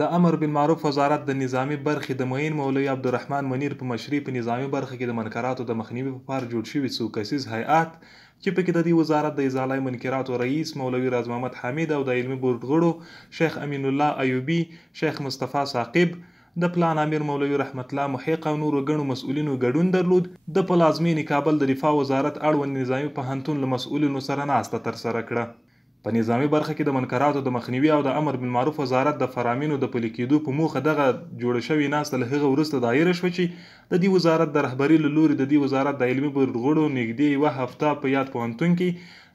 د امر بالمعروف وزارت د نظامي برخې د معین مولوي عبدالرحمن منیر په مشرۍ په نظامي برخه کې د منکراتو د مخنیوي لپاره جوړ شوي څو کسیز هیئات چې پکې د دې وزارت د ازالې منکراتو رئیس مولوي راز محمد حمید او د علمي بورډ غړو شیخ امین الله ایوبي، شیخ مصطفی ثاقب، د پلان امیر مولوي رحمت الله محق او نورو ګڼو مسؤلینو ګډون درلود. د پلازمینې کابل د دفاع وزارت اړوند نظامي پوهنتون له مسؤلینو سره ناسته ترسره کړه. په نظامي برخه کې د منکراتو د مخنیوي او د امر بالمعروف وزارت د فرامینو د پلي کېدو په موخه دغه جوړه شوې ناسته له هغه وروسته دایره شوه چې د دې وزارت د رهبرۍ له لوري د دې وزارت د علمي بورډ غړو نږدې یوه هفته په یاد پوهنتون کې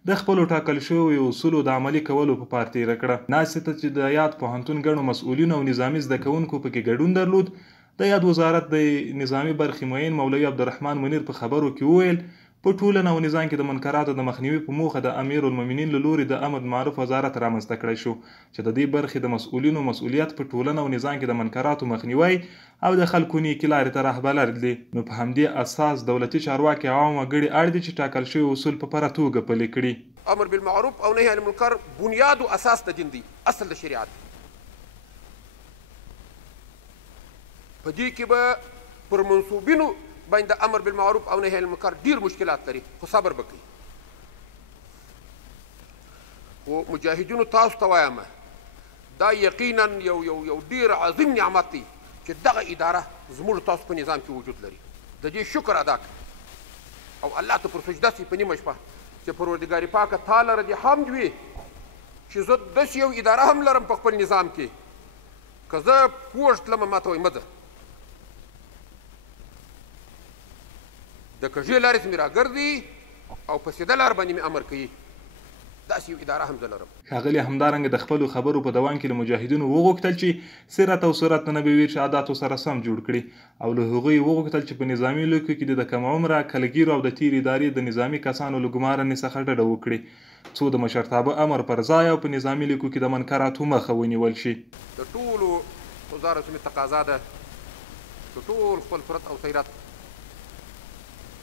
د خپلو ټاکل شویو اصولو د عملي کولو په پار تېره کړه. ناستې ته چې د یاد پوهنتون ګڼو مسؤلینو او نظامي زده کوونکو پکې ګډون درلود، د یاد وزارت د نظامي برخې معین مولوي عبدالرحمن منیر په خبرو کې وویل په ټولنه او نظام کې د منکراتو د مخنیوي په موخه د امیر المؤمنین له لوري د امر بالمعروف وزارت رامنځته کړی شو چې د دې برخې د مسؤلینو مسؤلیت په ټولنه او نظام کې د منکراتو مخنیوي او د خلکو نیکې لارې ته رهبري دی. نو په همدې اساس دولتي چارواکي عوام وګړي اړ دي چې ټاکل شوي اصول په پوره توګه پلي کړي. امر بالمعروف او نهي عن المنکر بنیاد او اساس د دین دی، اصل د شریعت. په دې کې به پر منصوبینو باندې امر بالمعروف او نهي عن المنکر ډیر مشکلات لري، خو صبر وکړئ. خو مجاهدینو تاسو ته وایم دا یقینا یو ډیر عظیم نعمت دی چې دغه اداره زموږ تاسو په نظام کې وجود لري. د دې شکر ادا کړئ او الله ته پر سجده سي په نیمه شپه چې پروردګار پاکه تا لره دې حمد وي چې زه داسې یو اداره هم لرم په خپل نظام کې که زه کوږ تلمه ماته وایي مه ځه، د کږې لارې ته مې راګرځي او په سیده لار باندې مې امر کوي. داسې یو اداره هم زه لرم. ښاغلي همدارنګه د خپلو خبرو په دوام کې له مجاهدینو وغوښتل چې سیرت او سنت نبوي ارشاداتو سره سم جوړ کړي او له هغوی وغوښتل چې په نظامي لیکو کې د کم عمره کلګیرو او د تیرې ادارې د نظامي کسانو له ګمارنې څخه ډډه وکړي څو د مشرتابه امر پر ځای او په نظامي لیکو کې د منکراتو مخه ونیول شي. د ټولو وزارتونو تقاضا ده چې ټول خپل صورت او سیرت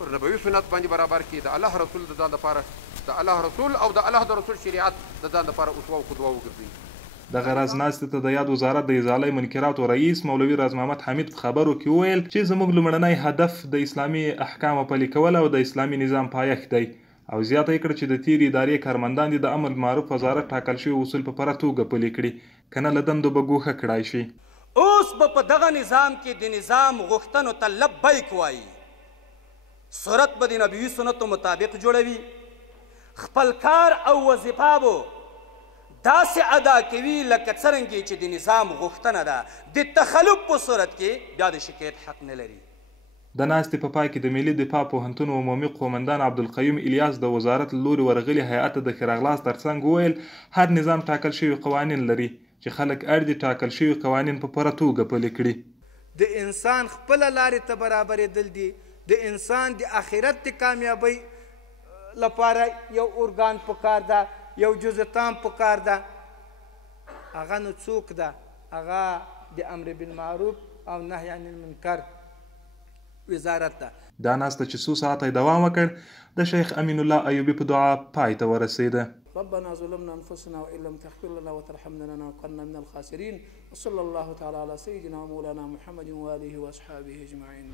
پر نبوي سنت باندې برابر کړي، د الله رسول د ځان لپاره د الله رسول او د الله د رسول شریعت د ځان لپاره اسوه او قدوه وګرځوي. د غرض ناستې ته د یاد وزارت د ازالې منکراتو رئیس مولوي راز محمد حمید په خبرو کې وویل چې زموږ لومړنی هدف د اسلامي احکامو پلي کول او د اسلامي نظام پایښت دی او زیاته یې کړه چې د تیرې ادارې کارمندان دي د امر بالمعروف وزارت ټاکل شوي اصول په پوره توګه پلي کړي، که نه له دندو به ګوښه کړای شي. اوس به په دغه نظام کې د نظام غوښتنو ته لبیک وایي، صورت به د نبوي سنتو مطابق جوړوي، خپل کار او وظیفه به داسې ادا کوي لکه څرنګه چې د نظام غوښتنه ده. د تخلف په صورت کې بیا د شکایت حق نه لري. د ناستې په پای کې د ملي دفاع پوهنتون عمومي قومندان عبدالقیوم الیاس د وزارت له لوري ورغلي هیئت ته د ښه راغلاست ترڅنګ وویل هر نظام ټاکل شوي قوانین لري چې خلک اړ دي ټاکل شوي قوانین په پوره توګه پلي کړي. د انسان خپله لارې ته برابرېدل دي، د انسان د آخرت د کامیابۍ لپاره یو ارګان پکار ده، یو جزتان پکار ده. هغه نو څوک ده؟ هغه د امر بالمعروف او نهي عن المنکر وزارت ده. دا ناسته چې څو ساعته دوام وکړ د شیخ امین الله ایوبي په دعا پای ته ورسېده. ربنا ظلمنا انفسنا وان لم تغفر لنا وترحمنا لنكونن من الخاسرين وصلى الله تعالى على سيدنا ومولانا محمد واله واصحابه اجمعين.